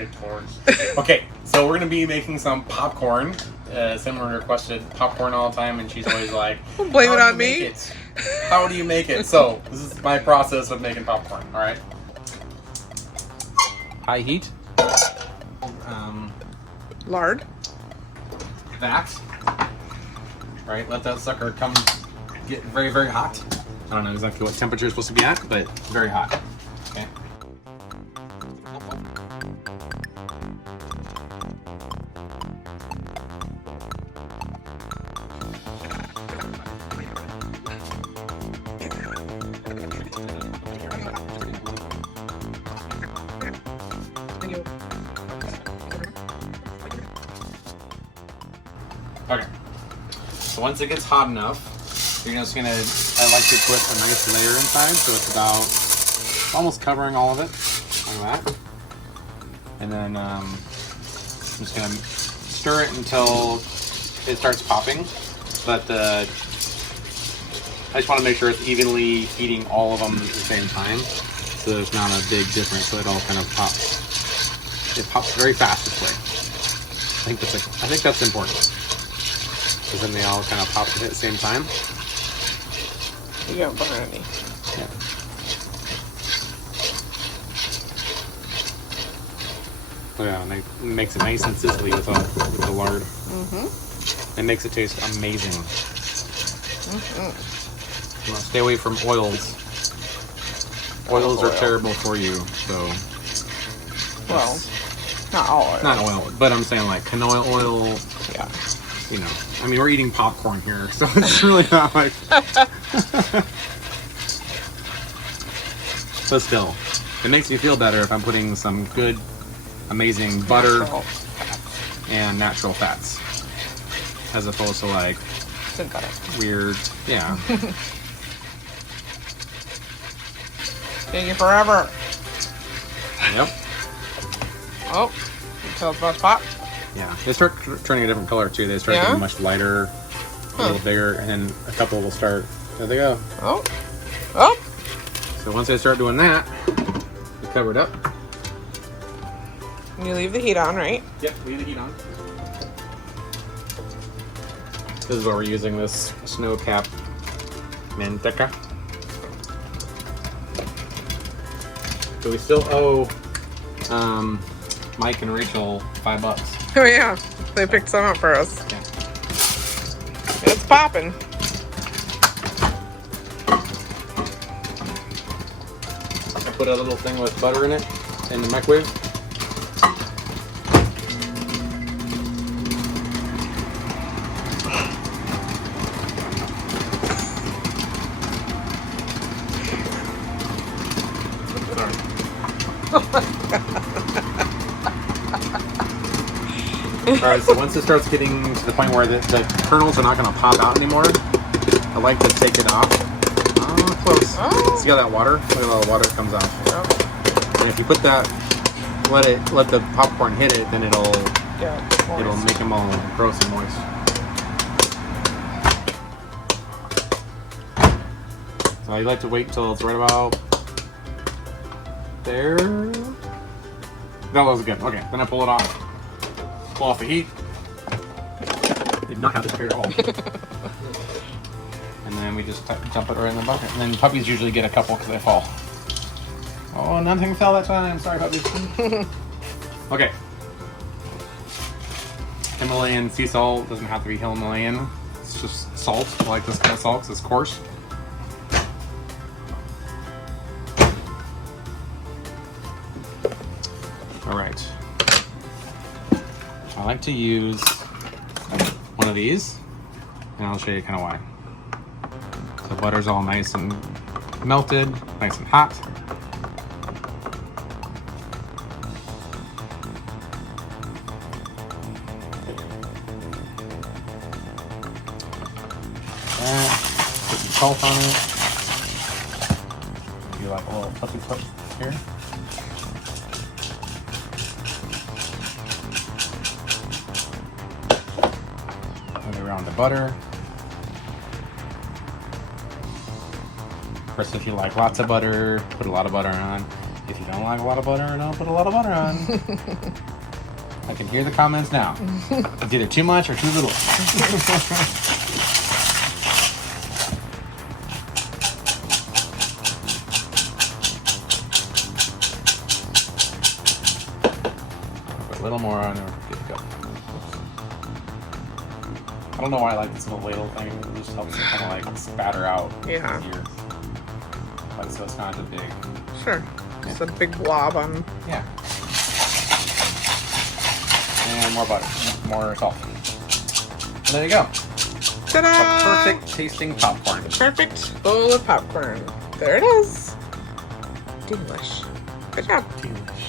Good corn. Okay, so we're gonna be making some popcorn. Someone requested popcorn all the time, and she's always like, blame it on me. How do you make it? So this is my process of making popcorn. All right. High heat. Lard. That. Right. Let that sucker come get very, very hot. I don't know exactly what temperature it's supposed to be at, but very hot. Okay. Okay, so once it gets hot enough, you're just gonna, I like to put a nice layer inside, so it's about almost covering all of it, like that. And then I'm just gonna stir it until it starts popping, but I just want to make sure it's evenly heating all of them at the same time, so there's not a big difference, so it all kind of pops. It pops very fast this way. I think that's important. Because then they all kind of pop at the same time. You don't burn any. Yeah. Oh yeah, and it makes it nice and sizzly with the lard. Mm-hmm. It makes it taste amazing. Mm-hmm. You want to stay away from oils. Oils are terrible for you, so. Well, not all oil. Not oil, but I'm saying like canola oil. Yeah. You know, I mean, we're eating popcorn here, so it's really not like. But still, it makes me feel better if I'm putting some good, amazing butter and natural fats, as opposed to like weird, yeah. Take it forever. Yep. Oh, until it's about to pop. Yeah, they start turning a different color too. They start getting much lighter, a little bigger, and then a couple will start. There they go. Oh, oh. So once they start doing that, you cover it up. And you leave the heat on, right? Yep, leave the heat on. This is where we're using this snow cap manteca. So we still owe Mike and Rachel $5. Oh yeah, they picked some up for us. Yeah. It's popping. I put a little thing with butter in it in the microwave. Alright, so once it starts getting to the point where the kernels are not going to pop out anymore, I like to take it off. Oh, close. Oh. See how that water? Look at all the water comes off. Oh. And if you put that, let the popcorn hit it, then it'll make them all gross and moist. So I like to wait until it's right about there. That was good. Okay, then I pull it off. Pull off the heat. Did not have this prepared at all. And then we just dump it right in the bucket. And then puppies usually get a couple because they fall. Oh, nothing fell that time. Sorry, puppies. Okay. Himalayan sea salt doesn't have to be Himalayan. It's just salt. I like this kind of salt because it's coarse. All right. I like to use one of these, and I'll show you kind of why. So butter's all nice and melted, nice and hot. Put some salt on it. Do like a little puppy push here. Around the butter. Of course, if you like lots of butter, put a lot of butter on. If you don't like a lot of butter, don't put a lot of butter on. I can hear the comments now. It's either too much or too little. Put a little more on there. Good to go. I don't know why I like this little ladle thing. It just helps it kind of like spatter out. Yeah. Easier. Like so it's not as big. Sure. Just a big blob on. Yeah. And more butter. More salt. And there you go. Ta-da! A perfect tasting popcorn. Perfect bowl of popcorn. There it is. Delish. Good job. Delish.